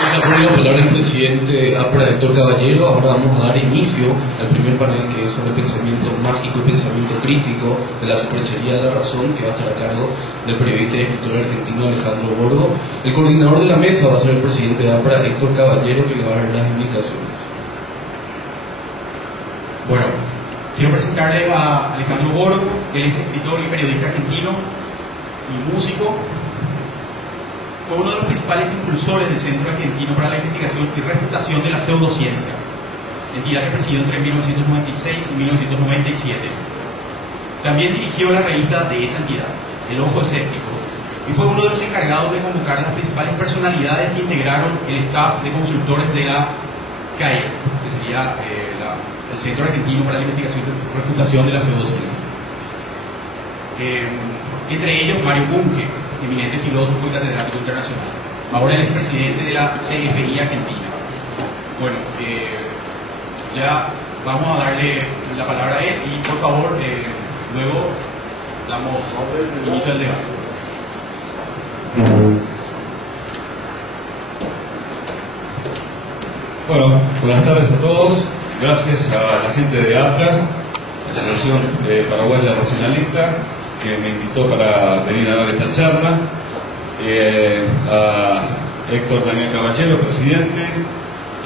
Por la palabra el presidente APRA, Héctor Caballero. Ahora vamos a dar inicio al primer panel, que es sobre pensamiento mágico y pensamiento crítico de la superchería de la razón, que va a estar a cargo del periodista y escritor argentino Alejandro Borgo. El coordinador de la mesa va a ser el presidente de APRA, Héctor Caballero, que le va a dar las indicaciones. Bueno, quiero presentarles a Alejandro Borgo. Él es escritor y periodista argentino y músico. Fue uno de los principales impulsores del Centro Argentino para la Investigación y Refutación de la Pseudociencia, entidad que presidió entre 1996 y 1997. También dirigió la revista de esa entidad, El Ojo Escéptico, y fue uno de los encargados de convocar a las principales personalidades que integraron el staff de consultores de la CAE, que sería el Centro Argentino para la Investigación y Refutación de la Pseudociencia. Entre ellos Mario Bunge, eminente filósofo y catedrático internacional. Ahora él es presidente de la CFI Argentina. Bueno, ya vamos a darle la palabra a él y por favor, luego damos inicio al debate. Bueno, buenas tardes a todos. Gracias a la gente de APRA, Asociación Paraguaya Racionalista, que me invitó para venir a dar esta charla, a Héctor Daniel Caballero, presidente,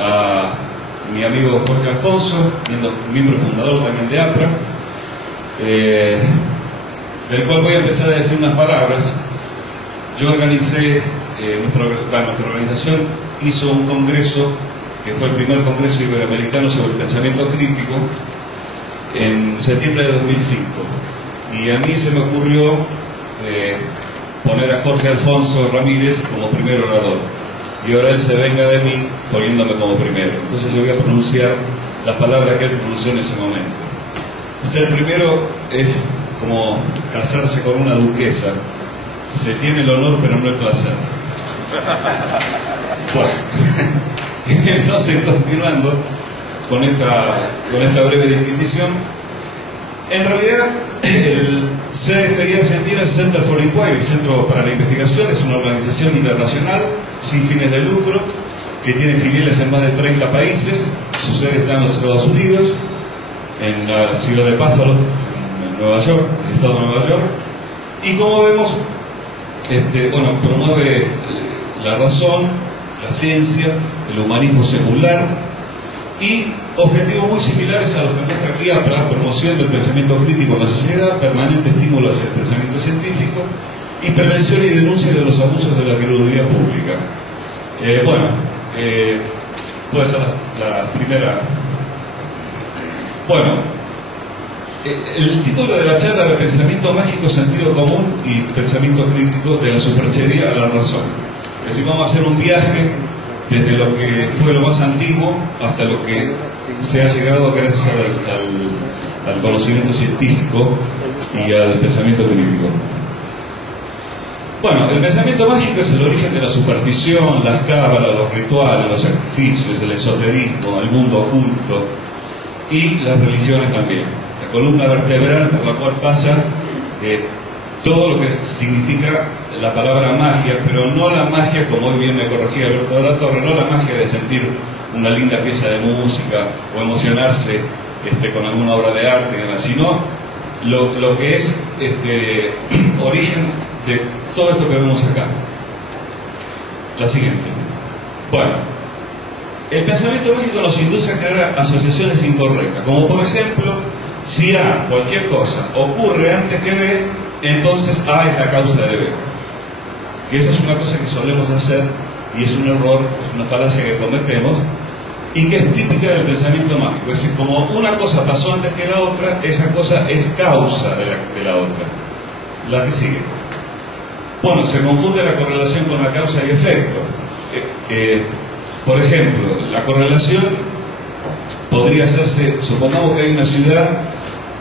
a mi amigo Jorge Alfonso, miembro fundador también de APRA, del cual voy a empezar a decir unas palabras. Yo organicé, nuestra organización hizo un congreso, que fue el primer congreso iberoamericano sobre el pensamiento crítico, en septiembre de 2005. Y a mí se me ocurrió poner a Jorge Alfonso Ramírez como primer orador. Y ahora él se venga de mí poniéndome como primero. Entonces yo voy a pronunciar las palabras que él pronunció en ese momento. Ser primero es como casarse con una duquesa. Se tiene el honor pero no el placer. Bueno, entonces continuando con esta breve disquisición, en realidad, el CFI Argentina, el Center for Inquiry, Centro para la Investigación, es una organización internacional sin fines de lucro que tiene filiales en más de 30 países. Su sede está en los Estados Unidos, en la ciudad de Buffalo, en Nueva York, el estado de Nueva York. Y como vemos, promueve la razón, la ciencia, el humanismo secular y objetivos muy similares a los que muestra aquí APRA: promoción del pensamiento crítico en la sociedad, permanente estímulo hacia el pensamiento científico y prevención y denuncia de los abusos de la sabiduría pública. Puede ser la primera. Bueno, el título de la charla era Pensamiento mágico, sentido común y pensamiento crítico, de la superchería a la razón. Es decir, vamos a hacer un viaje desde lo que fue lo más antiguo hasta lo que se ha llegado gracias al conocimiento científico y al pensamiento crítico. Bueno, el pensamiento mágico es el origen de la superstición, las cábalas, los rituales, los sacrificios, el esoterismo, el mundo oculto y las religiones también. La columna vertebral por la cual pasa todo lo que significa la palabra magia, pero no la magia, como hoy bien me corregía Alberto de la Torre, no la magia de sentir una linda pieza de música o emocionarse con alguna obra de arte, sino lo que es origen de todo esto que vemos acá. La siguiente. Bueno, el pensamiento mágico nos induce a crear asociaciones incorrectas, como por ejemplo, si A, cualquier cosa, ocurre antes que B, entonces A es la causa de B. Que eso es una cosa que solemos hacer y es un error, es una falacia que cometemos y que es típica del pensamiento mágico. Es decir, como una cosa pasó antes que la otra, esa cosa es causa de la otra. La que sigue. Bueno, se confunde la correlación con la causa y efecto. Por ejemplo, la correlación podría hacerse, supongamos que hay una ciudad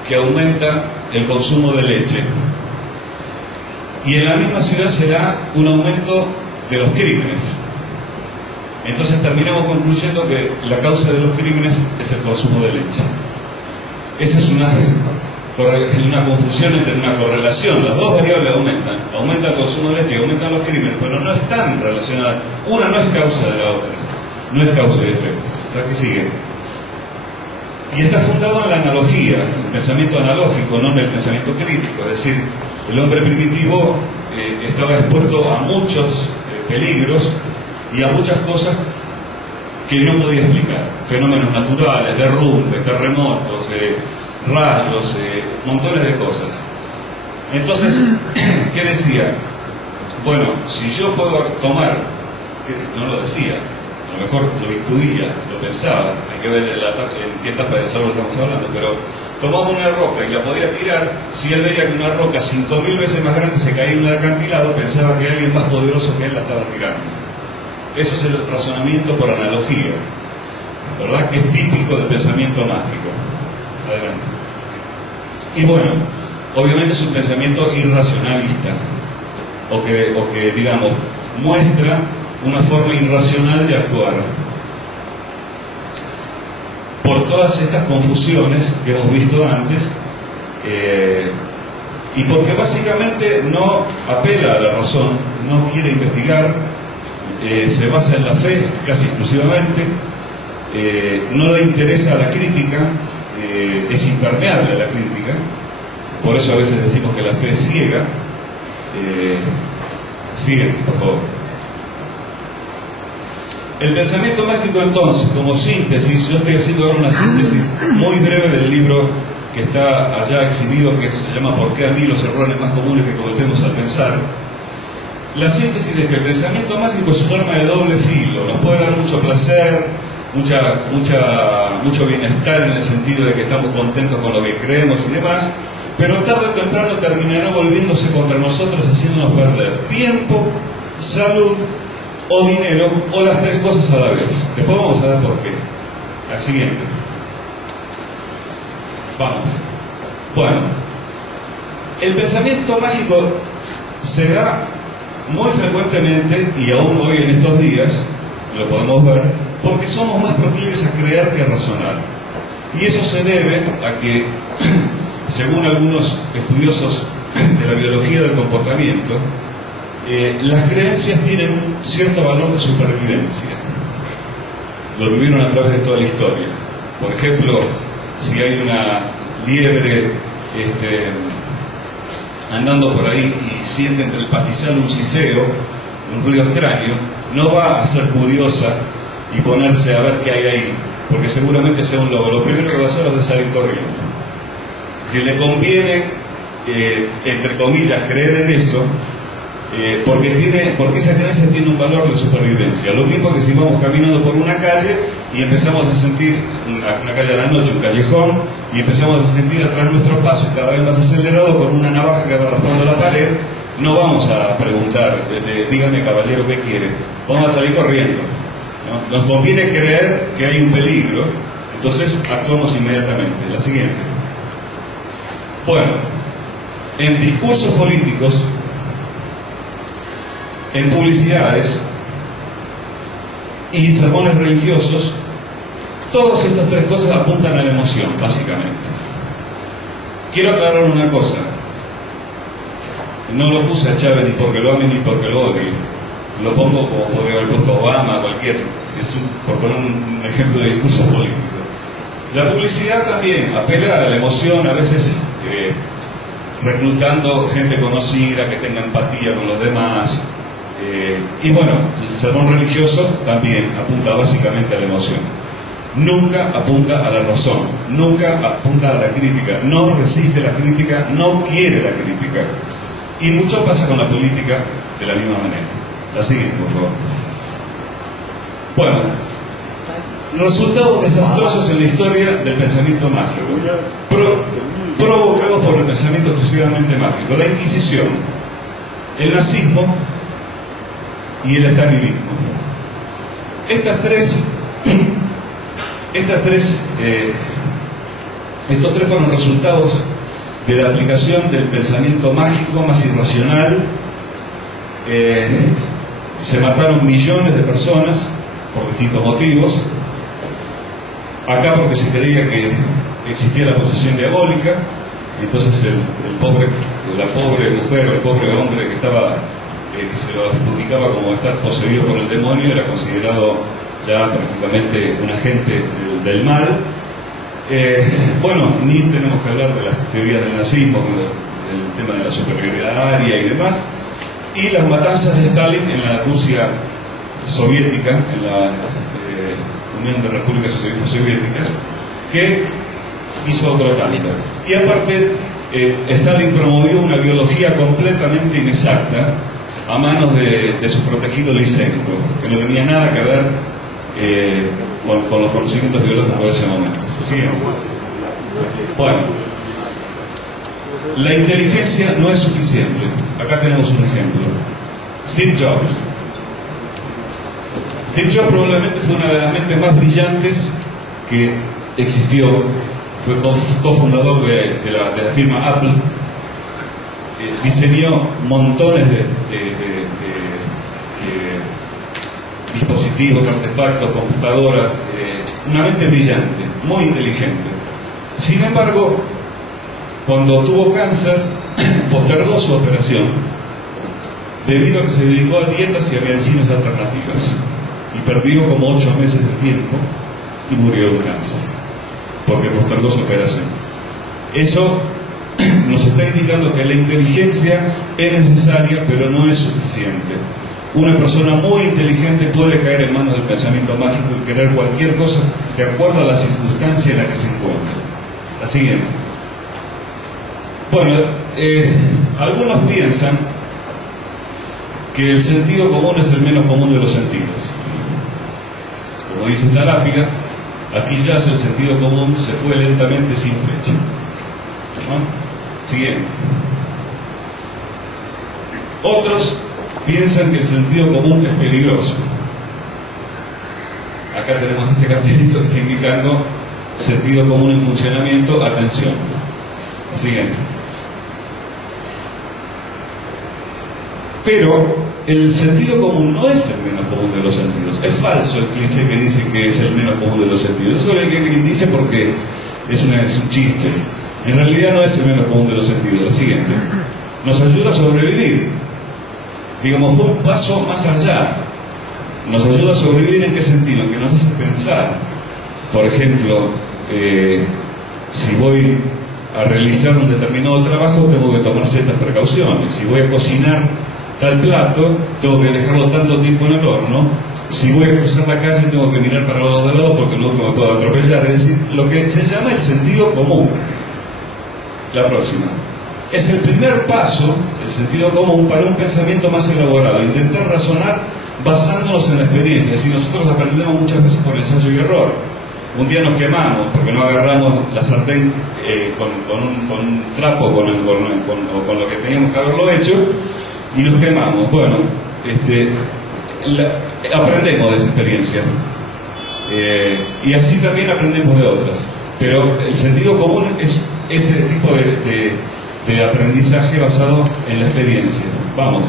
que aumenta el consumo de leche. Y en la misma ciudad será un aumento de los crímenes. Entonces terminamos concluyendo que la causa de los crímenes es el consumo de leche. Esa es una una confusión entre una correlación. Las dos variables aumentan. Aumenta el consumo de leche y aumentan los crímenes, pero no están relacionadas. Una no es causa de la otra. No es causa y efecto. La que sigue. Y está fundado en la analogía, el pensamiento analógico, no en el pensamiento crítico. Es decir, el hombre primitivo estaba expuesto a muchos peligros y a muchas cosas que no podía explicar. Fenómenos naturales, derrumbes, terremotos, rayos, montones de cosas. Entonces, ¿qué decía? Bueno, si yo puedo tomar, no lo decía, a lo mejor lo intuía, lo pensaba, hay que ver en qué etapa de desarrollo estamos hablando, pero tomaba una roca y la podía tirar. Si él veía que una roca 5.000 veces más grande se caía en un acantilado, pensaba que alguien más poderoso que él la estaba tirando. Eso es el razonamiento por analogía, ¿verdad? Que es típico del pensamiento mágico. Adelante. Y bueno, obviamente es un pensamiento irracionalista, o que digamos, muestra una forma irracional de actuar. Por todas estas confusiones que hemos visto antes, y porque básicamente no apela a la razón, no quiere investigar, se basa en la fe casi exclusivamente, no le interesa la crítica, es impermeable a la crítica, por eso a veces decimos que la fe es ciega. Sigue, por favor. El pensamiento mágico, entonces, como síntesis, yo estoy haciendo ahora una síntesis muy breve del libro que está allá exhibido, que se llama ¿Por qué a mí los errores más comunes que cometemos al pensar? La síntesis es que el pensamiento mágico es un arma de doble filo, nos puede dar mucho placer, mucho bienestar en el sentido de que estamos contentos con lo que creemos y demás, pero tarde o temprano terminará volviéndose contra nosotros, haciéndonos perder tiempo, salud o dinero, o las tres cosas a la vez. Después vamos a ver por qué. Al siguiente. Vamos. Bueno, el pensamiento mágico se da muy frecuentemente, y aún hoy en estos días lo podemos ver, porque somos más proclives a creer que a razonar. Y eso se debe a que, según algunos estudiosos de la biología del comportamiento, las creencias tienen un cierto valor de supervivencia. Lo tuvieron a través de toda la historia. Por ejemplo, si hay una liebre andando por ahí y siente entre el pastizal un siseo, un ruido extraño, no va a ser curiosa y ponerse a ver qué hay ahí, porque seguramente sea un lobo. Lo primero que va a hacer es salir corriendo. Si le conviene, entre comillas, creer en eso, porque esa creencia tiene un valor de supervivencia. Lo mismo que si vamos caminando por una calle y empezamos a sentir, una calle a la noche, un callejón, y empezamos a sentir atrás nuestros pasos cada vez más acelerado con una navaja que va raspando la pared, no vamos a preguntar, dígame caballero, ¿qué quiere? Vamos a salir corriendo, ¿no? Nos conviene creer que hay un peligro, entonces actuamos inmediatamente. La siguiente. Bueno, en discursos políticos, en publicidades y sermones religiosos, todas estas tres cosas apuntan a la emoción, básicamente. Quiero aclarar una cosa. No lo puse a Chávez ni porque lo ame ni porque lo odie. Lo pongo como podría haber puesto Obama, cualquier. Por poner un ejemplo de discurso político. La publicidad también apela a la emoción, a veces reclutando gente conocida que tenga empatía con los demás. Y bueno, el sermón religioso también apunta básicamente a la emoción. Nunca apunta a la razón, nunca apunta a la crítica, no resiste la crítica, no quiere la crítica. Y mucho pasa con la política de la misma manera. La siguiente, por favor. Bueno, resultados desastrosos en la historia del pensamiento mágico, provocados por el pensamiento exclusivamente mágico: la Inquisición, el nazismo y el estalinismo. Estos tres fueron resultados de la aplicación del pensamiento mágico más irracional. Se mataron millones de personas por distintos motivos. Acá porque se creía que existía la posesión diabólica, Entonces la pobre mujer o el pobre hombre que estaba, que se lo adjudicaba como estar poseído por el demonio, era considerado ya prácticamente un agente del mal. Bueno, ni tenemos que hablar de las teorías del nazismo, del tema de la superioridad aria y demás, y las matanzas de Stalin en la Rusia soviética, en la Unión de Repúblicas Socialistas Soviéticas, que hizo otro tanto. Y aparte, Stalin promovió una biología completamente inexacta a manos de su protegido Lysenko, que no tenía nada que ver con los conocimientos biológicos de ese momento. ¿Sí? Bueno, la inteligencia no es suficiente. Acá tenemos un ejemplo. Steve Jobs. Steve Jobs probablemente fue una de las mentes más brillantes que existió. Fue cofundador de la firma Apple. Diseñó montones de dispositivos, artefactos, computadoras. Una mente brillante, muy inteligente. Sin embargo, cuando tuvo cáncer, postergó su operación debido a que se dedicó a dietas y a medicinas alternativas, y perdió como 8 meses de tiempo y murió de cáncer porque postergó su operación. Eso nos está indicando que la inteligencia es necesaria, pero no es suficiente. Una persona muy inteligente puede caer en manos del pensamiento mágico y querer cualquier cosa de acuerdo a la circunstancia en la que se encuentra. La siguiente. Bueno, algunos piensan que el sentido común es el menos común de los sentidos. Como dice esta lápida, aquí yace el sentido común, se fue lentamente sin fecha. ¿No? Siguiente. Otros piensan que el sentido común es peligroso. Acá tenemos este cartelito que está indicando sentido común en funcionamiento, atención. Siguiente. Pero el sentido común no es el menos común de los sentidos. Es falso el cliché que dice que es el menos común de los sentidos. Eso es lo que dice porque es un chiste. En realidad no es el menos común de los sentidos. Lo siguiente. Nos ayuda a sobrevivir. Digamos, fue un paso más allá. Nos ayuda a sobrevivir ¿en qué sentido? Que nos hace pensar. Por ejemplo, si voy a realizar un determinado trabajo, tengo que tomar ciertas precauciones. Si voy a cocinar tal plato, tengo que dejarlo tanto tiempo en el horno. Si voy a cruzar la calle, tengo que mirar para los de lado porque no me puedo atropellar. Es decir, lo que se llama el sentido común. La próxima. Es el primer paso, el sentido común, para un pensamiento más elaborado. Intentar razonar basándonos en la experiencia. Si nosotros aprendemos muchas veces por ensayo y error. Un día nos quemamos porque no agarramos la sartén con un trapo o con lo que teníamos que haberlo hecho, y nos quemamos. Bueno, aprendemos de esa experiencia, y así también aprendemos de otras. Pero el sentido común es ese tipo de aprendizaje basado en la experiencia. Vamos.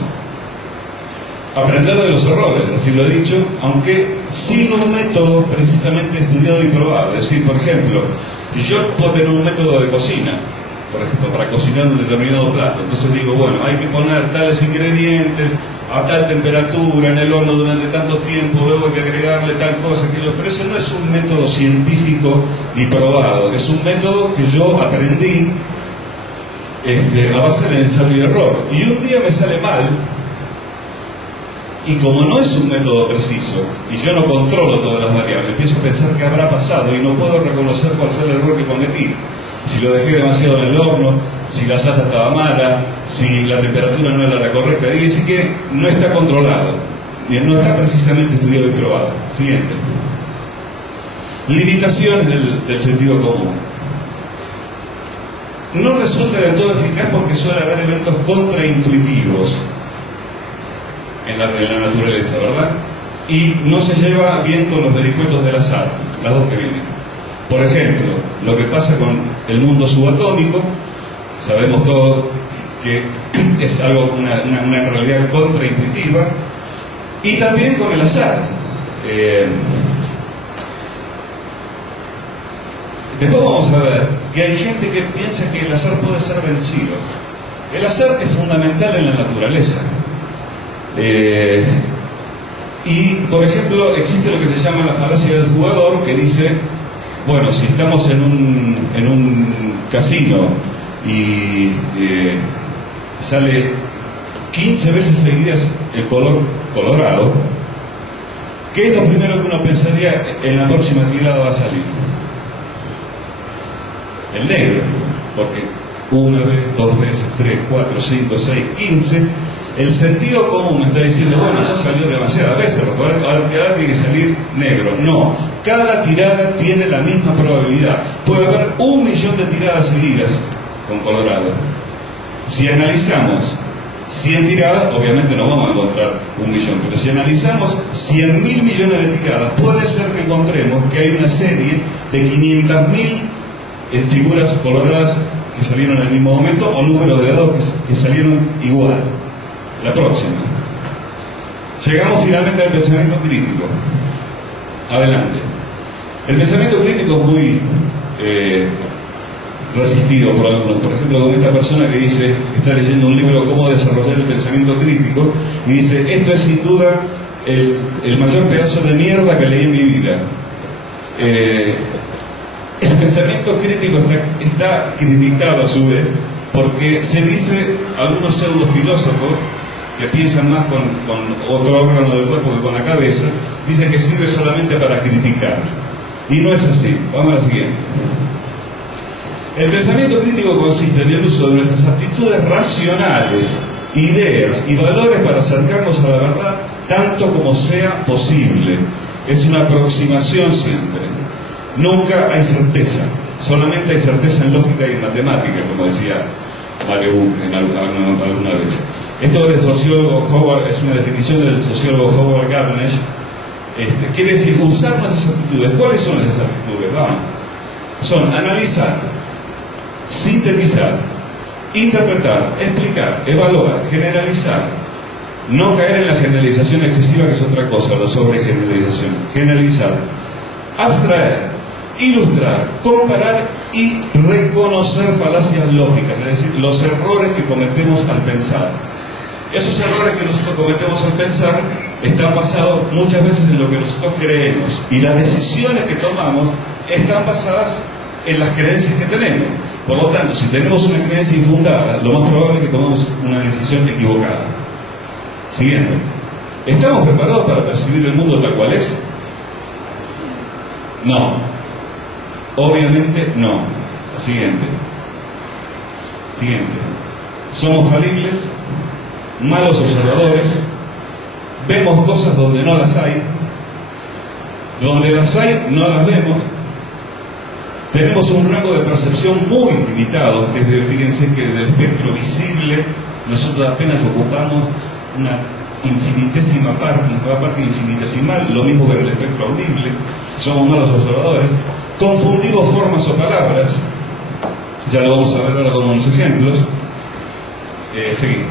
Aprender de los errores, así lo he dicho, aunque sin un método precisamente estudiado y probado. Es decir, por ejemplo, si yo puedo tener un método de cocina, por ejemplo, para cocinar un determinado plato, entonces digo, bueno, hay que poner tales ingredientes a tal temperatura en el horno durante tanto tiempo, luego hay que agregarle tal cosa, aquello. Pero ese no es un método científico ni probado, es un método que yo aprendí a base de ensayo y error. Y un día me sale mal. Y como no es un método preciso, y yo no controlo todas las variables, empiezo a pensar qué habrá pasado y no puedo reconocer cuál fue el error que cometí. Si lo dejé demasiado en el horno, si la salsa estaba mala, si la temperatura no era la correcta. Y dice que no está controlado, no está precisamente estudiado y probado. Siguiente. Limitaciones del sentido común. No resulta del todo eficaz porque suele haber elementos contraintuitivos en la naturaleza, ¿verdad? Y no se lleva bien con los vericuetos del azar, las dos que vienen. Por ejemplo, lo que pasa con el mundo subatómico, sabemos todos que es algo, una realidad contraintuitiva, y también con el azar. Después vamos a ver que hay gente que piensa que el azar puede ser vencido. El azar es fundamental en la naturaleza. Y, por ejemplo, existe lo que se llama la falacia del jugador, que dice, bueno, si estamos en un casino y sale 15 veces seguidas el color colorado, ¿qué es lo primero que uno pensaría en la próxima tirada va a salir? El negro, porque una vez, dos veces, 3, 4, 5, 6, 15, el sentido común está diciendo, bueno, ya salió demasiadas veces, porque ahora tiene que salir negro. No, cada tirada tiene la misma probabilidad. Puede haber 1 millón de tiradas seguidas con colorado. Si analizamos 100 tiradas, obviamente no vamos a encontrar 1 millón, pero si analizamos 100.000 millones de tiradas, puede ser que encontremos que hay una serie de 500.000 figuras coloradas que salieron en el mismo momento, o números de dados que salieron igual. La próxima. Llegamos finalmente al pensamiento crítico. Adelante. El pensamiento crítico es muy resistido por algunos. Por ejemplo, con esta persona que dice, está leyendo un libro, Cómo desarrollar el pensamiento crítico, y dice, esto es sin duda el mayor pedazo de mierda que leí en mi vida. El pensamiento crítico está criticado a su vez, porque se dice, algunos pseudofilósofos que piensan más con otro órgano del cuerpo que con la cabeza, dicen que sirve solamente para criticar. Y no es así. Vamos a la siguiente. El pensamiento crítico consiste en el uso de nuestras actitudes racionales, ideas y valores para acercarnos a la verdad tanto como sea posible. Es una aproximación siempre. Nunca hay certeza. Solamente hay certeza en lógica y en matemática, como decía Mario Bunge alguna vez. Esto del sociólogo Howard, es una definición del sociólogo Howard Gardner. Quiere decir usar nuestras actitudes. ¿Cuáles son esas actitudes? Vamos. Son analizar, sintetizar, interpretar, explicar, evaluar, generalizar. No caer en la generalización excesiva, que es otra cosa, la sobregeneralización. Generalizar, abstraer, ilustrar, comparar y reconocer falacias lógicas, es decir, los errores que cometemos al pensar. Esos errores que nosotros cometemos al pensar están basados muchas veces en lo que nosotros creemos, y las decisiones que tomamos están basadas en las creencias que tenemos. Por lo tanto, si tenemos una creencia infundada, lo más probable es que tomemos una decisión equivocada. Siguiente. ¿Estamos preparados para percibir el mundo tal cual es? No. Obviamente no. Siguiente. Somos falibles, malos observadores, vemos cosas donde no las hay, donde las hay no las vemos, tenemos un rango de percepción muy limitado, desde, fíjense que del espectro visible nosotros apenas ocupamos una infinitésima parte, una parte infinitesimal, lo mismo que en el espectro audible. Somos malos observadores, confundimos formas o palabras, ya lo vamos a ver ahora con unos ejemplos. Seguimos.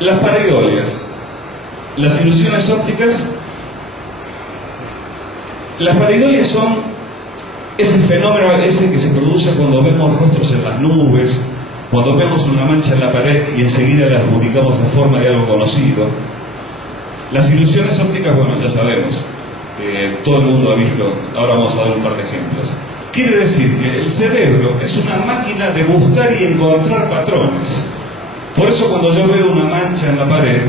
Las pareidolias, las ilusiones ópticas. Las pareidolias son ese fenómeno ese que se produce cuando vemos rostros en las nubes, cuando vemos una mancha en la pared y enseguida le adjudicamos la forma de algo conocido. Las ilusiones ópticas, bueno, ya sabemos, todo el mundo ha visto, ahora vamos a dar un par de ejemplos. Quiere decir que el cerebro es una máquina de buscar y encontrar patrones. Por eso cuando yo veo una mancha en la pared,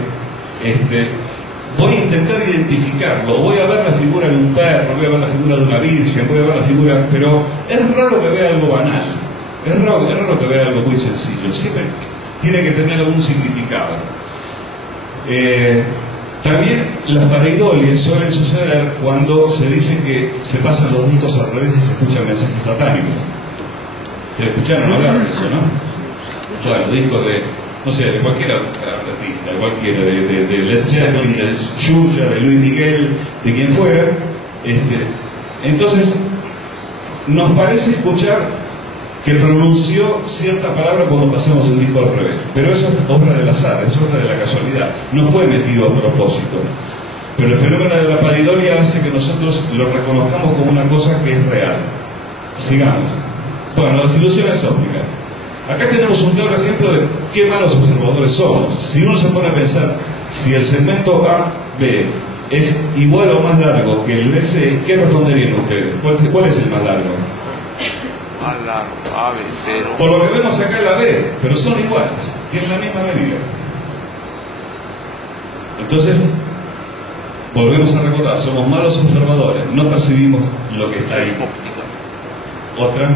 voy a intentar identificarlo, voy a ver la figura de un perro, voy a ver la figura de una virgen, voy a ver la figura, pero es raro que vea algo banal, es raro que vea algo muy sencillo, siempre tiene que tener algún significado. También las pareidolias suelen suceder cuando se dice que se pasan los discos al revés y se escuchan mensajes satánicos. ¿Escucharon hablar de eso, no? Bueno, discos de, no sé, de cualquier artista, de cualquiera, de Led Zeppelin, de Yuya, de Luis Miguel, de quien fuera. Entonces, nos parece escuchar que pronunció cierta palabra cuando pasamos el disco al revés. Pero eso es obra del azar, es obra de la casualidad. No fue metido a propósito. Pero el fenómeno de la pareidolia hace que nosotros lo reconozcamos como una cosa que es real. Sigamos. Bueno, las ilusiones ópticas. Acá tenemos un claro ejemplo de qué malos observadores somos. Si uno se pone a pensar, si el segmento AB es igual o más largo que el BC, ¿qué responderían ustedes? ¿Cuál es el más largo? Más largo, AB, pero... Por lo que vemos acá la B, pero son iguales, tienen la misma medida. Entonces, volvemos a recordar, somos malos observadores, no percibimos lo que está ahí. Otra.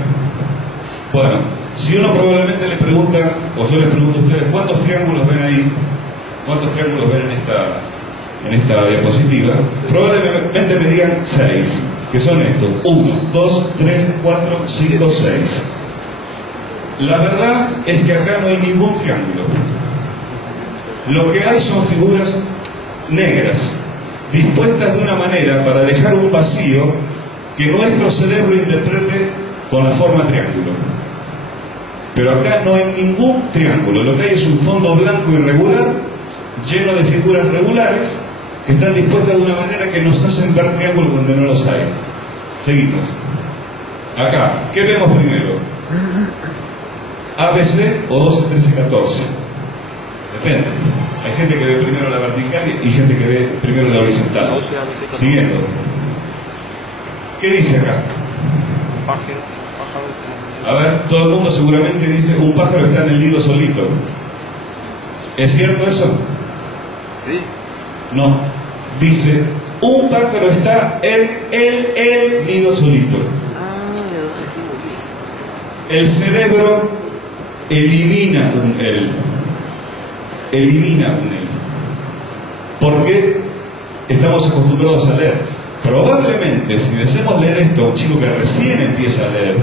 Bueno, si uno probablemente le pregunta, o yo les pregunto a ustedes, ¿cuántos triángulos ven ahí? ¿Cuántos triángulos ven en esta diapositiva? Probablemente me digan 6, que son estos: 1, 2, 3, 4, 5, 6. La verdad es que acá no hay ningún triángulo. Lo que hay son figuras negras, dispuestas de una manera para dejar un vacío que nuestro cerebro interprete con la forma triángulo. Pero acá no hay ningún triángulo, lo que hay es un fondo blanco irregular, lleno de figuras regulares, que están dispuestas de una manera que nos hacen ver triángulos donde no los hay. Seguimos. Acá, ¿qué vemos primero? ABC o 12, 13, 14. Depende. Hay gente que ve primero la vertical y gente que ve primero la horizontal. Siguiendo. ¿Qué dice acá? A ver, todo el mundo seguramente dice: un pájaro está en el nido solito. ¿Es cierto eso? Sí. No. Dice: un pájaro está en el nido solito. El cerebro elimina un él. Elimina un él. Porque estamos acostumbrados a leer. Probablemente, si deseamos leer esto a un chico que recién empieza a leer,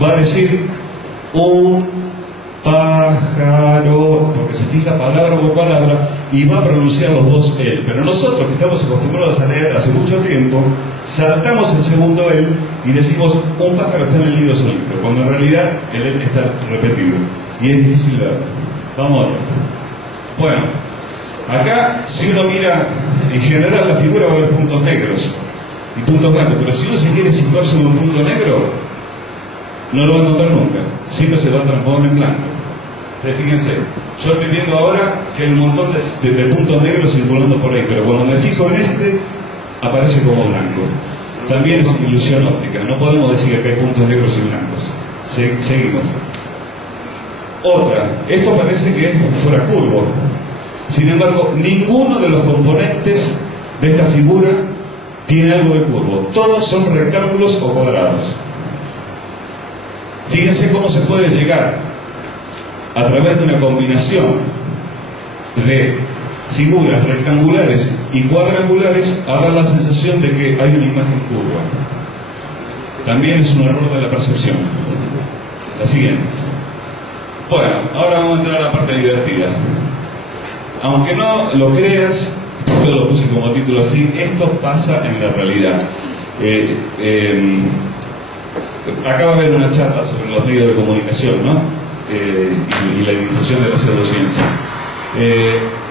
va a decir un pájaro, porque se fija palabra por palabra y va a pronunciar los dos él. Pero nosotros, que estamos acostumbrados a leer hace mucho tiempo, saltamos el segundo él y decimos: un pájaro está en el nido solito, cuando en realidad el él está repetido y es difícil verlo. Vamos a ver. Bueno, acá, si uno mira en general la figura, va a haber puntos negros y puntos blancos, pero si uno se quiere situar sobre un punto negro, no lo va a encontrar nunca, siempre se va a transformar en blanco. Entonces, fíjense, yo estoy viendo ahora que hay un montón de puntos negros circulando por ahí, pero cuando me fijo en este, aparece como blanco. También es una ilusión óptica, no podemos decir que hay puntos negros y blancos. Seguimos. Otra, esto parece que fuera curvo. Sin embargo, ninguno de los componentes de esta figura tiene algo de curvo. Todos son rectángulos o cuadrados. Fíjense cómo se puede llegar a través de una combinación de figuras rectangulares y cuadrangulares a dar la sensación de que hay una imagen curva. También es un error de la percepción. La siguiente. Bueno, ahora vamos a entrar a la parte divertida. Aunque no lo creas, yo lo puse como título así: esto pasa en la realidad. Acá va a haber una charla sobre los medios de comunicación, ¿no? Y la difusión de la pseudociencia.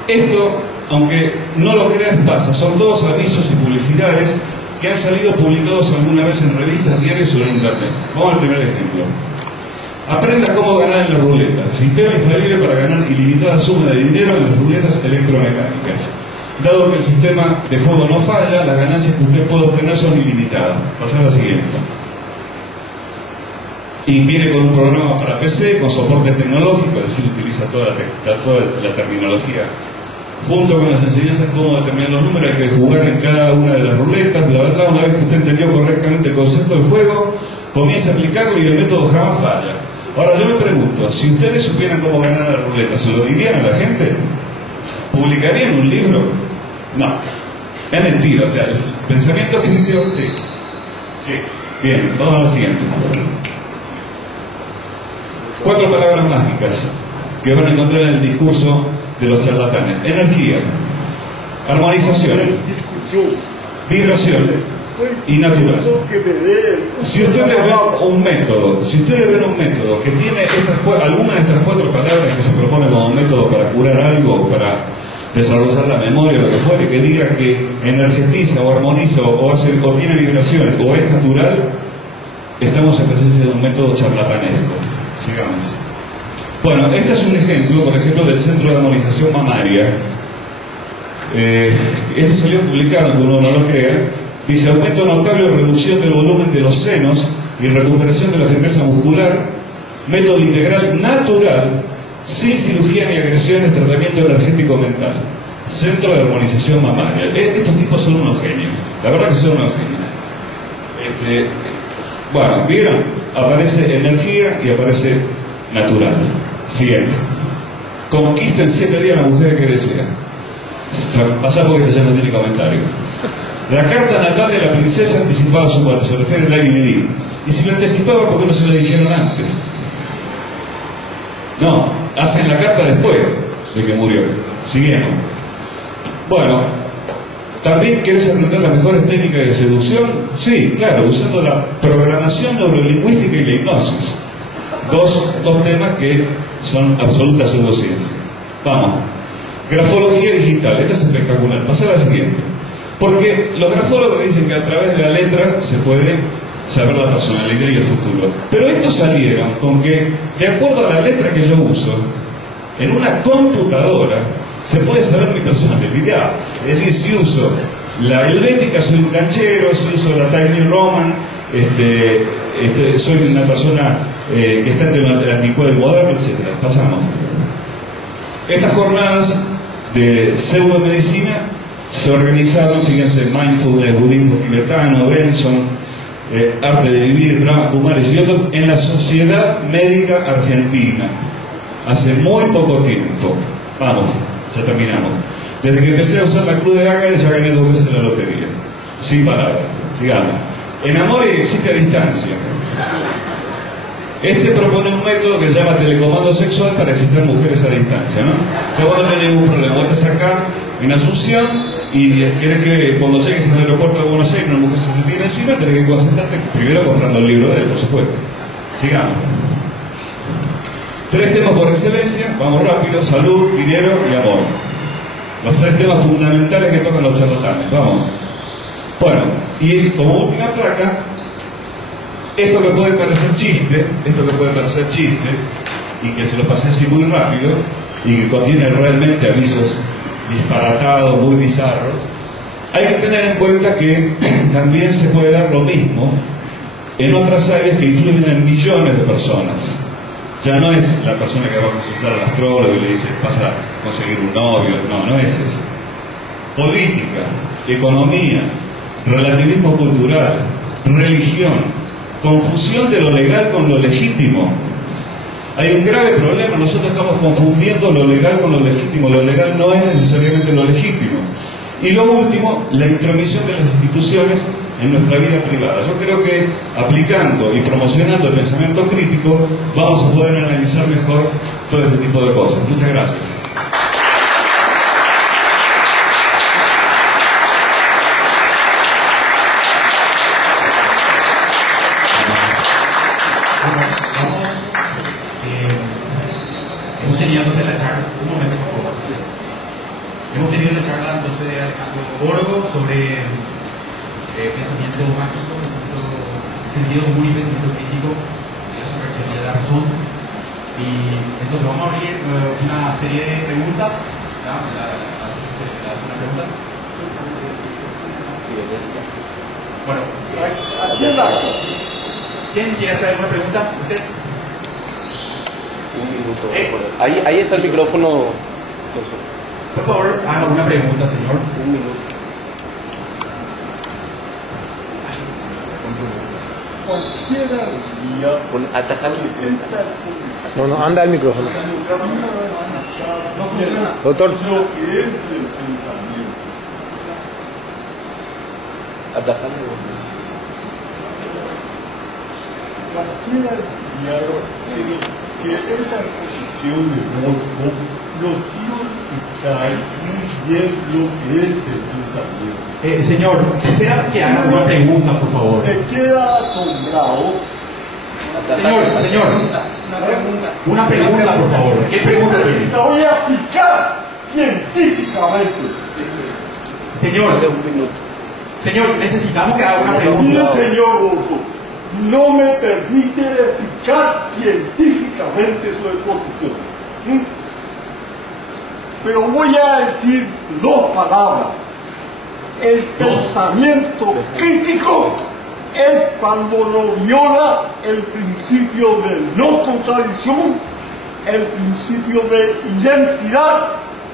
Esto, aunque no lo creas, pasa. Son todos avisos y publicidades que han salido publicados alguna vez en revistas, diarios o en internet. Vamos al primer ejemplo. Aprenda cómo ganar en la ruleta. Sistema infalible para ganar ilimitada suma de dinero en las ruletas electromecánicas. Dado que el sistema de juego no falla, las ganancias que usted puede obtener son ilimitadas. Pasar a la siguiente. Y viene con un programa para PC, con soporte tecnológico, es decir, utiliza toda la terminología. Junto con las enseñanzas cómo determinar los números, hay que jugar en cada una de las ruletas, bla, bla, bla. Una vez que usted entendió correctamente el concepto del juego, comienza a aplicarlo y el método jamás falla. Ahora yo me pregunto, si ustedes supieran cómo ganar la ruleta, ¿se lo dirían a la gente? ¿Publicarían un libro? No, es mentira. O sea, el pensamiento crítico, sí. Bien, vamos a la siguiente. 4 palabras mágicas que van a encontrar en el discurso de los charlatanes: energía, armonización, vibración y natural. Si ustedes ven un método, que tiene alguna de estas 4 palabras que se propone como método para curar algo, para desarrollar la memoria, lo que fuere, que diga que energetiza o armoniza o tiene vibraciones o es natural, estamos en presencia de un método charlatanesco. Sigamos. Bueno, este es un ejemplo, por ejemplo, del Centro de Armonización Mamaria. Este salió publicado, aunque uno no lo crea. Dice: aumento notable o reducción del volumen de los senos y recuperación de la firmeza muscular, método integral natural, sin cirugía ni agresiones, tratamiento energético mental. Centro de Armonización Mamaria. Estos tipos son unos genios, la verdad que son unos genios. Bueno, ¿vieron? Aparece energía y aparece natural. Siguiente. Conquista en 7 días a la mujer que desea. Pasa porque esta ya no tiene comentario. La carta natal de la princesa anticipaba su muerte, se refiere al IBD. Y si lo anticipaba, ¿por qué no se lo dijeron antes? No, hacen la carta después de que murió. Siguiendo. Bueno, ¿también querés aprender las mejores técnicas de seducción? Sí, claro, usando la programación neurolingüística y la hipnosis. Dos temas que son absoluta pseudociencia. Vamos. Grafología digital, esta es espectacular. Pasa a la siguiente. Porque los grafólogos dicen que a través de la letra se puede saber la personalidad y el futuro. Pero estos salieron con que, de acuerdo a la letra que yo uso, en una computadora se puede saber mi personalidad. Es decir, si uso la helvética soy un canchero, si uso la Time New Roman, soy una persona que está entre la antigüedad y el moderno, etc. Pasamos. Estas jornadas de pseudomedicina se organizaron, fíjense, mindfulness, budismo tibetano, Benson, arte de vivir, Brahma Kumaris y otros, en la Sociedad Médica Argentina, hace muy poco tiempo. Vamos, ya terminamos. Desde que empecé a usar la cruz de Ágave ya gané 2 veces la lotería. Sin parar, sigamos. En amor existe a distancia. Este propone un método que se llama telecomando sexual para excitar mujeres a distancia, ¿no? O sea, vos no tenés ningún problema. Vos estás acá en Asunción y querés que cuando llegues al aeropuerto de Buenos Aires una mujer se te tire encima, tenés que concentrarte primero comprando el libro de él, por supuesto. Sigamos. 3 temas por excelencia, vamos rápido: salud, dinero y amor. Los 3 temas fundamentales que tocan los charlatanes. Vamos. Bueno, y como última placa, esto que puede parecer chiste, y que se lo pasé así muy rápido, y que contiene realmente avisos disparatados, muy bizarros, hay que tener en cuenta que también se puede dar lo mismo en otras áreas que influyen en millones de personas. Ya no es la persona que va a consultar al astrólogo y le dice, vas a conseguir un novio. No es eso. Política, economía, relativismo cultural, religión, confusión de lo legal con lo legítimo. Hay un grave problema, nosotros estamos confundiendo lo legal con lo legítimo. Lo legal no es necesariamente lo legítimo. Y lo último, la intromisión de las instituciones en nuestra vida privada. Yo creo que aplicando y promocionando el pensamiento crítico vamos a poder analizar mejor todo este tipo de cosas. Muchas gracias. Hemos tenido entonces la charla, un momento por favor. Hemos tenido la charla entonces de Alejandro Borgo sobre pensamiento mágico, sentido común y pensamiento crítico, la superchería de la razón. Y entonces vamos a abrir una serie de preguntas. ¿Una pregunta? Bueno, ¿quién quiere hacer alguna pregunta? ¿Usted? Un minuto. Ahí está el micrófono. Por favor, haga una pregunta, señor. Un minuto. Cualquiera día Atajarle. No, anda el micrófono. No funciona. Doctor. Lo que es el pensamiento. Atajarle. Cualquiera día que esta exposición de Borgo nos dio explicar muy bien lo que es el pensamiento. Señor, quisiera que haga una pregunta, por favor. Me queda asombrado. Señor, una pregunta, por favor. ¿Qué pregunta tiene? La voy a explicar científicamente. Señor, necesitamos que haga una Mire, pregunta. señor Borgo, no me permite explicar científicamente su exposición. Pero voy a decir dos palabras. El pensamiento crítico es cuando no viola el principio de no contradicción, el principio de identidad,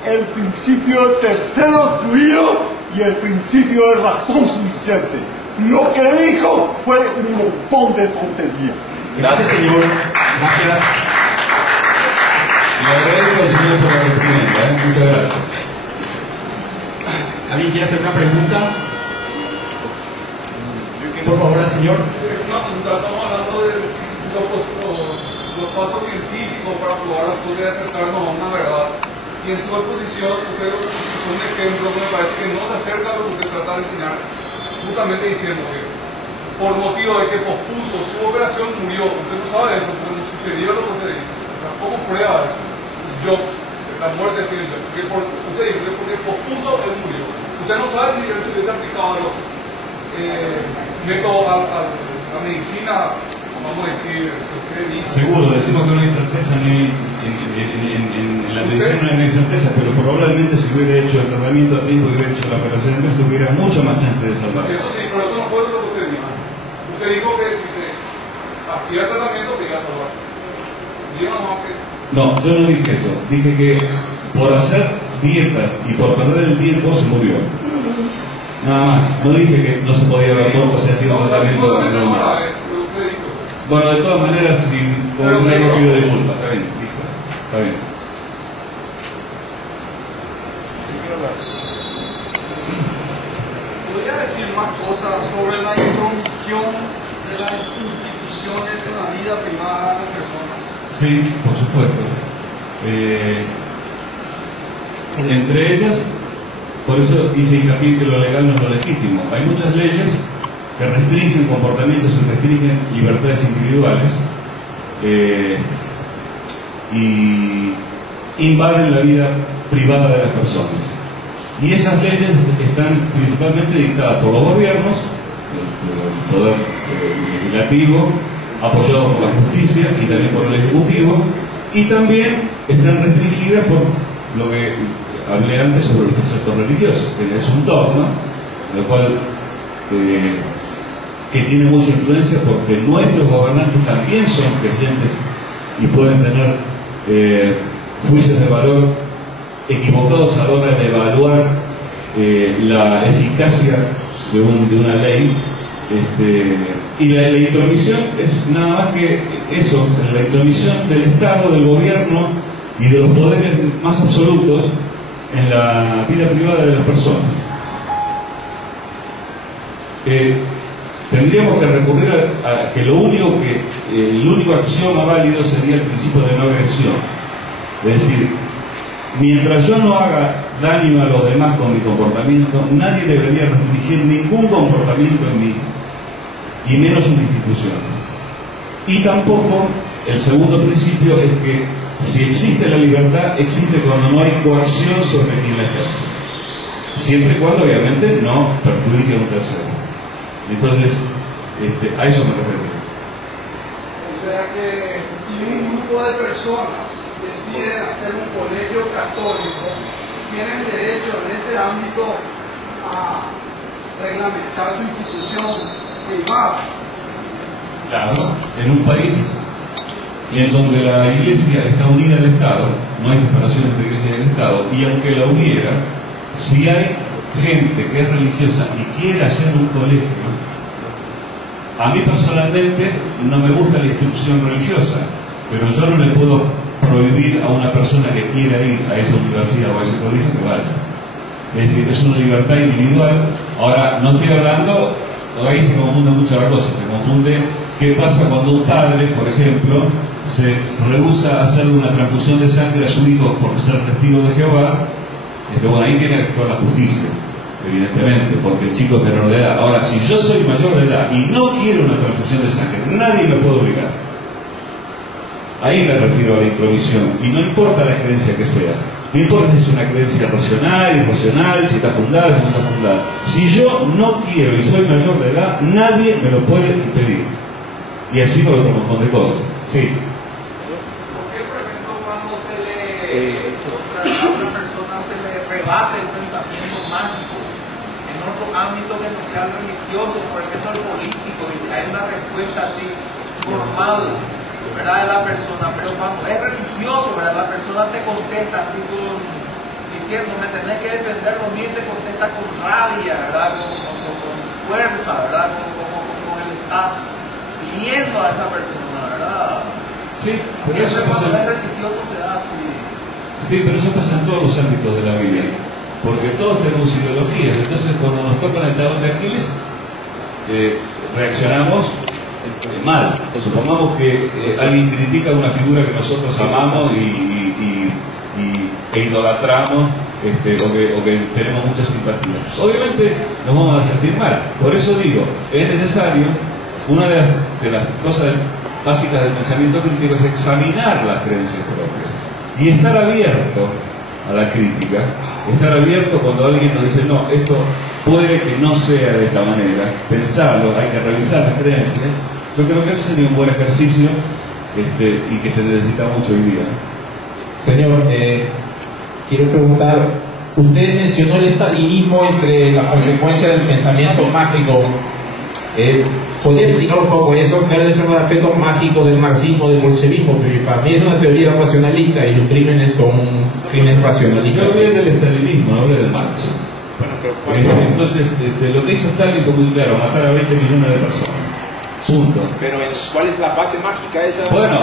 el principio de tercero excluido y el principio de razón suficiente. Lo que dijo fue un montón de tonterías. Gracias, señor. Gracias. Le agradezco al señor por la respuesta, muchas gracias. ¿Alguien quiere hacer una pregunta? Por favor, al señor. Una pregunta, estamos hablando de los pasos científicos para probar las cosas y acercarnos a una verdad. Y en tu exposición, usted es un ejemplo que me parece que no se acerca a lo que usted trata de enseñar, justamente diciendo que por motivo de que pospuso su operación murió. Usted no sabe eso, pero no sucedió lo que usted dijo. O sea, ¿cómo prueba eso? Jobs, la muerte de Steve Jobs. Usted dijo que porque pospuso, él murió. Usted no sabe si él se hubiese aplicado los métodos a la medicina, vamos a decir, que usted dice. Seguro, decimos que no hay certeza en la medicina, no hay certeza, pero probablemente si hubiera hecho el tratamiento a tiempo y hubiera hecho la operación antes, tuviera mucha más chance de salvarse. Eso sí, pero eso no fue lo que usted dijo. Usted dijo que si se hacía el tratamiento se iba a salvar. Digo nomás que... No, yo no dije eso. Dije que por hacer dietas y por perder el tiempo se murió. Nada más. No dije que no se podía haber muerto si hacía un tratamiento normal. Bueno, de todas maneras, si como un pido disculpas, está bien, listo, está bien. ¿Podría decir más cosas sobre la intromisión de las instituciones en la vida privada de las personas? Sí, por supuesto. Entre ellas, por eso hice hincapié que lo legal no es lo legítimo. Hay muchas leyes que restringen comportamientos y restringen libertades individuales y invaden la vida privada de las personas. Y esas leyes están principalmente dictadas por los gobiernos, el poder legislativo, apoyado por la justicia y también por el ejecutivo, y también están restringidas por lo que hablé antes sobre los preceptos religiosos, que es un dogma, el cual que tiene mucha influencia porque nuestros gobernantes también son creyentes y pueden tener juicios de valor equivocados a la hora de evaluar la eficacia de una ley. Y la intromisión es nada más que eso, la intromisión del Estado, del gobierno y de los poderes más absolutos en la vida privada de las personas. Tendríamos que recurrir a que el único axioma válido sería el principio de no agresión. Es decir, mientras yo no haga daño a los demás con mi comportamiento, nadie debería restringir ningún comportamiento en mí, y menos una institución. Y tampoco, el segundo principio es que si existe la libertad, existe cuando no hay coacción sobre quien la ejerce. Siempre y cuando, obviamente, no perjudique a un tercero. Entonces, a eso me refiero. O sea que si un grupo de personas deciden hacer un colegio católico, tienen derecho en ese ámbito a reglamentar su institución privada. Claro, en un país en donde la Iglesia está unida al Estado, no hay separación entre la Iglesia y el Estado, y aunque la hubiera, si hay gente que es religiosa y quiere hacer un colegio, a mí personalmente no me gusta la instrucción religiosa, pero yo no le puedo prohibir a una persona que quiera ir a esa universidad o a ese colegio que vaya. Es decir, es una libertad individual. Ahora, no estoy hablando, ahí se confunde muchas cosas, se confunde qué pasa cuando un padre, por ejemplo, se rehúsa a hacerle una transfusión de sangre a su hijo por ser testigo de Jehová. Bueno, ahí tiene que actuar la justicia, evidentemente, porque el chico es menor de edad. Ahora, si yo soy mayor de edad y no quiero una transfusión de sangre, nadie me puede obligar. Ahí me refiero a la intromisión, y no importa la creencia que sea. No importa si es una creencia racional, irracional, si está fundada, si no está fundada. Si yo no quiero y soy mayor de edad, nadie me lo puede impedir. Y así con otro montón de cosas. Sí. ¿Por qué, por ejemplo, cuando a una persona se le rebate el pensamiento mágico en otro ámbito que no sea religioso, por ejemplo el político, y hay una respuesta así normal, ¿verdad?, de la persona, pero cuando es religioso, ¿verdad?, la persona te contesta así diciendo, me tenés que defender, lo mío, te contesta con rabia, ¿verdad?, con fuerza, ¿verdad?, como le estás viendo a esa persona, ¿verdad? Sí, pero eso pasa. Cuando es religioso se da así. Sí, pero eso pasa en todos los ámbitos de la vida, porque todos tenemos ideologías. Entonces, cuando nos toca el talón de Aquiles, reaccionamos mal. Supongamos que alguien critica una figura que nosotros amamos e idolatramos, o que tenemos mucha simpatía. Obviamente nos vamos a sentir mal. Por eso digo, es necesario, una de las cosas básicas del pensamiento crítico es examinar las creencias propias y estar abierto a la crítica, estar abierto cuando alguien nos dice, no, esto puede que no sea de esta manera, pensarlo, hay que revisar las creencias. Yo creo que eso sería un buen ejercicio y que se necesita mucho hoy día. Señor, quiero preguntar, usted mencionó el estalinismo entre las consecuencias del pensamiento mágico. ¿Podría explicar un poco eso? ¿Cuáles son los aspectos mágicos del marxismo, del bolchevismo? Porque para mí es una teoría racionalista y los crímenes son crímenes racionalistas. Yo hablé del estalinismo, no hablé de Marx. Entonces, lo que hizo Stalin fue muy claro, matar a 20 millones de personas. Punto. Pero ¿cuál es la base mágica de esa bueno,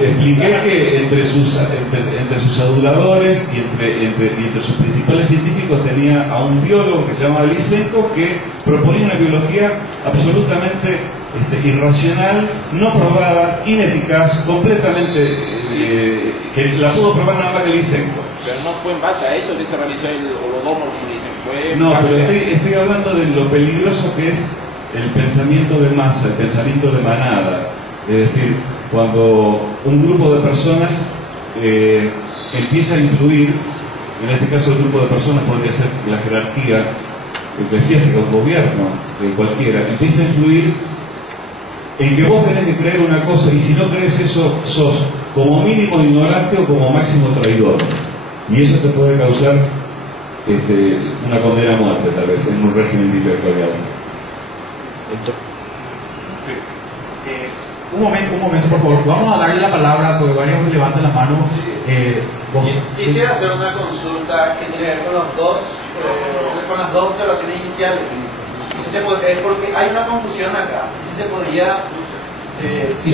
expliqué que entre sus aduladores y entre sus principales científicos tenía a un biólogo que se llamaba Lysenko, que proponía una biología absolutamente irracional, no probada, ineficaz, completamente que la pudo probar nada más que Lysenko. Pero no fue en base a eso que se realizó el holodomor, como dicen. No, pero estoy hablando de lo peligroso que es el pensamiento de masa, el pensamiento de manada. Es decir, cuando un grupo de personas empieza a influir, en este caso el grupo de personas podría ser la jerarquía eclesiástica, un gobierno, cualquiera, empieza a influir en que vos tenés que creer una cosa, y si no crees eso, sos como mínimo ignorante o como máximo traidor. Y eso te puede causar una condena a muerte, tal vez, en un régimen dictatorial. Sí. Un momento, por favor. Vamos a darle la palabra, porque varios levantan la mano. Quisiera hacer una consulta que tiene que ver con las dos observaciones iniciales. Es porque hay una confusión acá. Sí se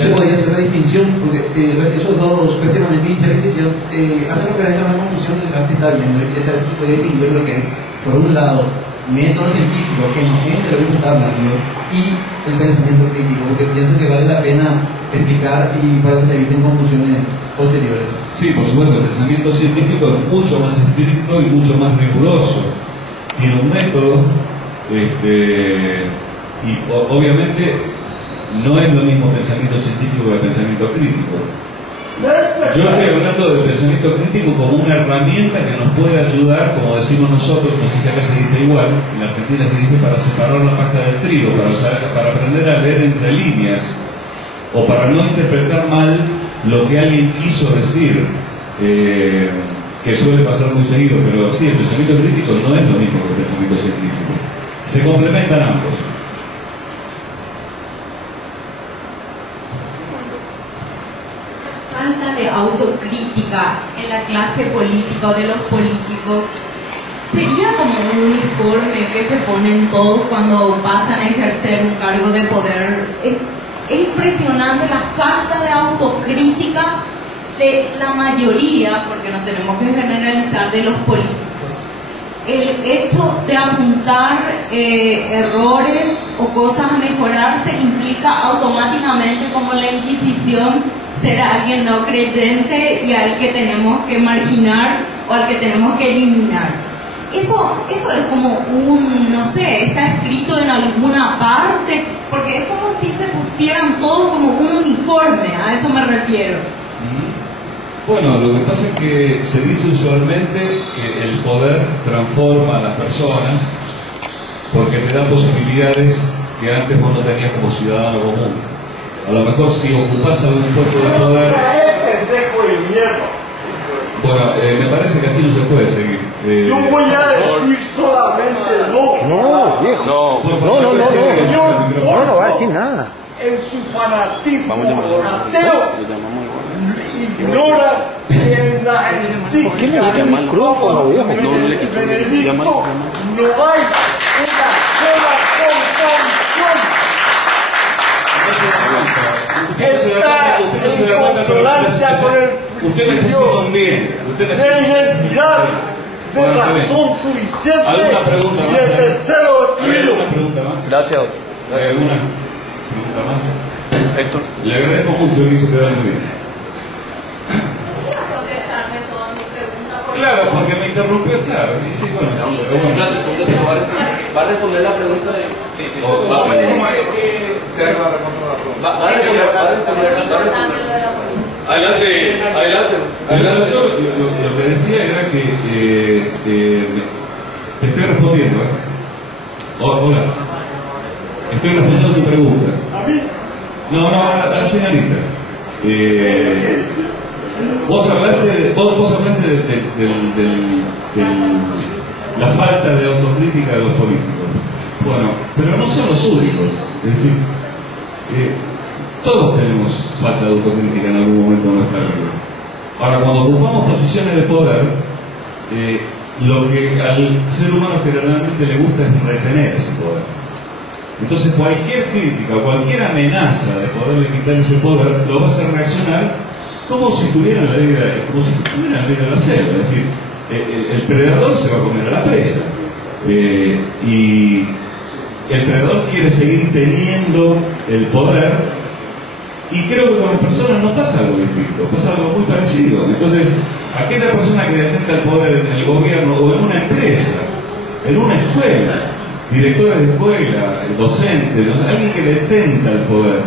podría hacer una distinción, porque esos dos cuestionamientos iniciales hacen referencia a una confusión que usted está viendo, y esa se puede distinguir lo que es, por un lado, método científico, que no es de lo que se está hablando, y el pensamiento crítico, porque pienso que vale la pena explicar y para que se eviten confusiones posteriores. Sí, por supuesto, el pensamiento científico es mucho más estricto y mucho más riguroso. Tiene un método, y obviamente no es lo mismo pensamiento científico que pensamiento crítico. Yo estoy hablando del pensamiento crítico como una herramienta que nos puede ayudar, como decimos nosotros, no sé si acá se dice igual, en Argentina se dice para separar la paja del trigo, para aprender a leer entre líneas, o para no interpretar mal lo que alguien quiso decir, que suele pasar muy seguido, pero sí, el pensamiento crítico no es lo mismo que el pensamiento científico. Se complementan ambos. Falta de autocrítica en la clase política o de los políticos sería como un uniforme que se ponen todos cuando pasan a ejercer un cargo de poder. Es impresionante la falta de autocrítica de la mayoría, porque no tenemos que generalizar, de los políticos. El hecho de apuntar errores o cosas a mejorarse implica automáticamente, como la Inquisición, ser alguien no creyente y al que tenemos que marginar o al que tenemos que eliminar. Eso es como no sé, está escrito en alguna parte, porque es como si se pusieran todos como un uniforme, a eso me refiero. Bueno, lo que pasa es que se dice usualmente que el poder transforma a las personas porque te da posibilidades que antes vos no tenías como ciudadano común. A lo mejor si ocupás algún puesto de poder... pendejo de mierda. Bueno, me parece que así no se puede seguir. Yo voy a decir solamente no. No, viejo. No, No va a decir nada. En su fanatismo ateo, ignora que en la encíclica ¿Por qué le quita el micrófono, viejo? Benedicto no hay una sola contradicción. Está en consonancia con el principio de identidad, de razón suficiente y el tercero excluido. ¿Alguna pregunta más? Gracias. ¿Alguna pregunta más? Héctor. Le agradezco mucho, me hizo quedar muy bien. Contestarme todas mis preguntas. Claro, porque me interrumpió, claro. Y sí, bueno, pero bueno. ¿Va a responder la pregunta de...? Sí. Va a Adelante. Yo lo que decía era que te estoy respondiendo, ¿eh? Hola. Estoy respondiendo a tu pregunta. No, a la señorita. Vos hablaste de la falta de autocrítica de los políticos. Bueno, pero no son los únicos. Es decir, todos tenemos falta de autocrítica en algún momento de nuestra vida. Ahora, cuando ocupamos posiciones de poder, lo que al ser humano generalmente le gusta es retener ese poder. Entonces cualquier crítica, cualquier amenaza de poderle quitar ese poder, lo va a hacer reaccionar como si tuviera la ley de la selva. Es decir, el predador se va a comer a la presa. Y el predador quiere seguir teniendo el poder, y creo que con las personas no pasa algo distinto, pasa algo muy parecido. Entonces, aquella persona que detenta el poder en el gobierno o en una empresa, en una escuela, directores de escuela, docentes, alguien que detenta el poder,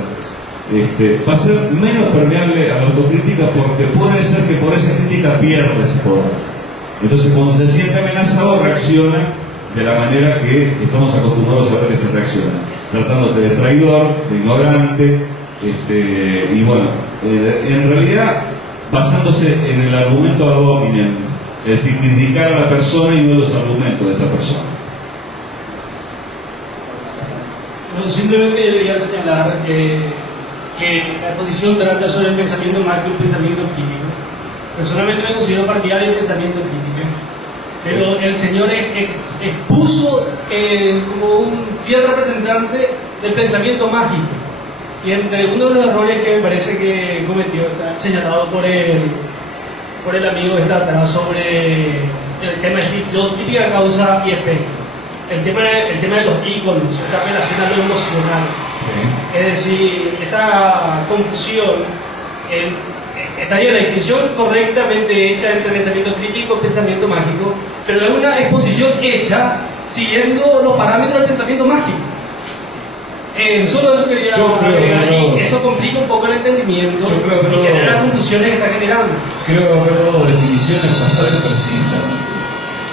va a ser menos permeable a la autocrítica, porque puede ser que por esa crítica pierda ese poder. Entonces, cuando se siente amenazado, reacciona de la manera que estamos acostumbrados a ver que se reacciona, tratándote de traidor, de ignorante, y bueno, en realidad basándose en el argumento ad hominem, es decir, criticar a la persona y no los argumentos de esa persona. Bueno, simplemente quería señalar que la exposición trata sobre el pensamiento mágico y el pensamiento crítico. Personalmente me considero partidario del pensamiento crítico, pero el señor expuso como un fiel representante del pensamiento mágico. Y entre uno de los errores que me parece que cometió, señalado por el amigo que está atrás, sobre el tema de típica causa y efecto, el tema de los íconos, esa relación a lo emocional. Sí. Es decir, esa confusión, estaría la definición correctamente hecha entre pensamiento crítico y pensamiento mágico, pero es una exposición hecha siguiendo los parámetros del pensamiento mágico. Solo eso quería agregar, y eso complica un poco el entendimiento y genera las confusiones que está generando. Creo haber dado definiciones bastante precisas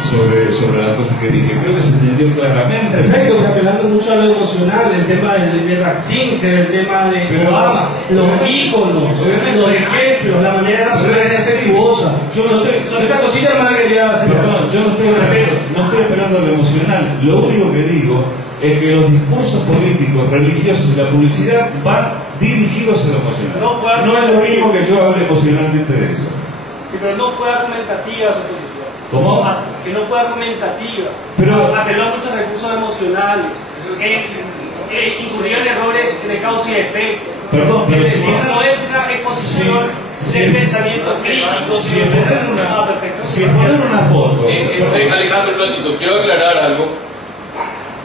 sobre las cosas que dije. Creo que se entendió claramente. Perfecto, apelando mucho a lo emocional, el tema de Ratzinger, el tema de Obama, los íconos, los ejemplos, la manera de ser respetuosa. Son esas cositas que quería hacer. Perdón, yo no estoy apelando a lo emocional. Lo único que digo es que los discursos políticos, religiosos y la publicidad van dirigidos a lo emocional. No es lo mismo que yo hable emocionalmente de eso. Sí, pero no fue argumentativa su posición. ¿Cómo? Que no fue argumentativa. Pero apeló a muchos recursos emocionales. Incurrió en errores de causa y efecto. Perdón, pero si no es una exposición de pensamiento crítico. Si poner una foto. Alejandro, un ratito, quiero aclarar algo.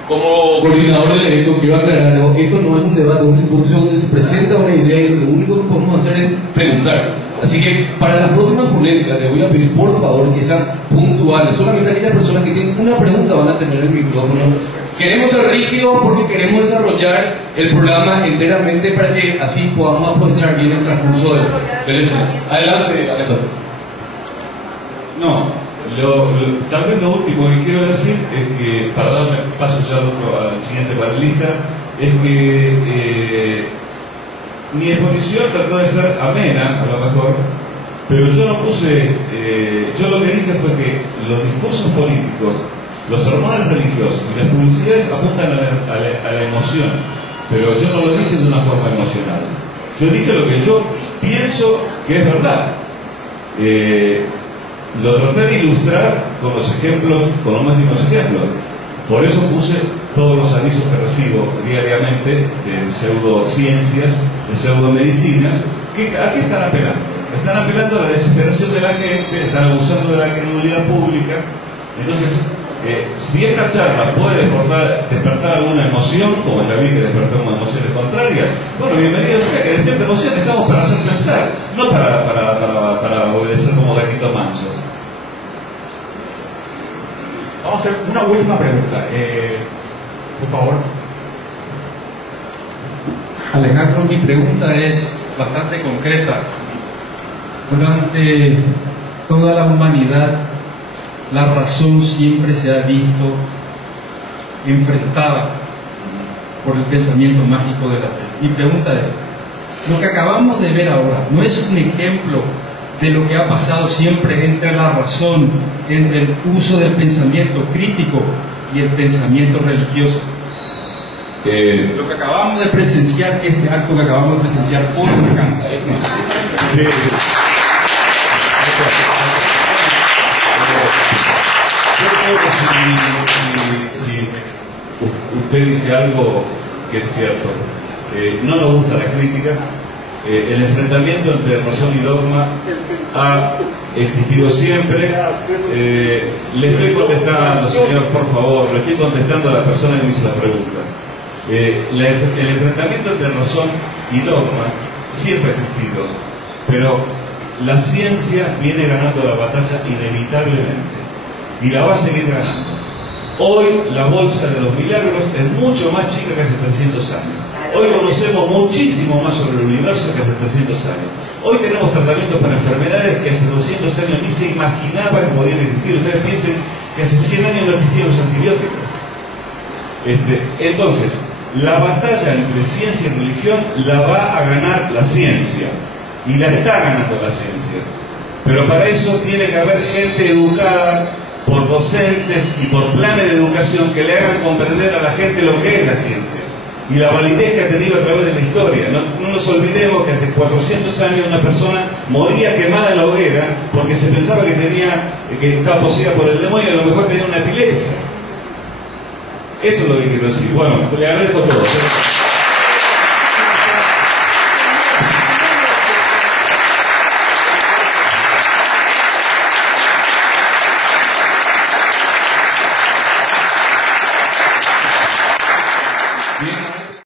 Como coordinador del evento, quiero aclarar algo. Esto no es un debate, es un simposio donde se presenta una idea y lo único que podemos hacer es preguntar. Así que para las próximas ponencias les voy a pedir por favor que sean puntuales. Solamente aquellas personas que tienen una pregunta van a tener el micrófono. Queremos ser rígidos porque queremos desarrollar el programa enteramente para que así podamos aprovechar bien el transcurso del escenario. Adelante, Alejandro. No. Tal vez lo último que quiero decir es que, para darme paso ya al siguiente panelista, es que Mi exposición trató de ser amena, a lo mejor, pero yo no puse, yo lo que dije fue que los discursos políticos, los sermones religiosos y las publicidades apuntan a la emoción, pero yo no lo dije de una forma emocional. Yo dije lo que yo pienso que es verdad. Lo traté de ilustrar con los ejemplos, con los máximos ejemplos. Por eso puse todos los avisos que recibo diariamente de pseudociencias, de pseudomedicinas. ¿A qué están apelando? Están apelando a la desesperación de la gente, están abusando de la credulidad pública. Entonces, si esta charla puede despertar alguna emoción, como ya vi que despertamos emociones contrarias, bueno, bienvenido sea, que despierte emociones. Estamos para hacer pensar, no para obedecer como gatitos mansos. Vamos a hacer una última pregunta, por favor. Alejandro, mi pregunta es bastante concreta. Durante toda la humanidad, la razón siempre se ha visto enfrentada por el pensamiento mágico de la fe. Mi pregunta es, lo que acabamos de ver ahora, ¿no es un ejemplo de lo que ha pasado siempre entre la razón, entre el uso del pensamiento crítico y el pensamiento religioso? Lo que acabamos de presenciar, este acto que acabamos de presenciar hoy acá. Sí. Si usted dice algo que es cierto, no nos gusta la crítica, el enfrentamiento entre razón y dogma ha existido siempre. Le estoy contestando, señor, por favor, le estoy contestando a la persona que me hizo la pregunta. El enfrentamiento entre razón y dogma siempre ha existido, pero la ciencia viene ganando la batalla inevitablemente y la va a seguir ganando. Hoy la bolsa de los milagros es mucho más chica que hace 300 años. Hoy conocemos muchísimo más sobre el universo que hace 300 años. Hoy tenemos tratamientos para enfermedades que hace 200 años ni se imaginaba que podían existir. Ustedes piensen que hace 100 años no existían los antibióticos. Entonces, la batalla entre ciencia y religión la va a ganar la ciencia. Y la está ganando la ciencia. Pero para eso tiene que haber gente educada por docentes y por planes de educación que le hagan comprender a la gente lo que es la ciencia y la validez que ha tenido a través de la historia. No nos olvidemos que hace 400 años una persona moría quemada en la hoguera porque se pensaba que estaba poseída por el demonio y a lo mejor tenía una epilepsia. Eso es lo que quiero decir. Bueno, le agradezco a todos.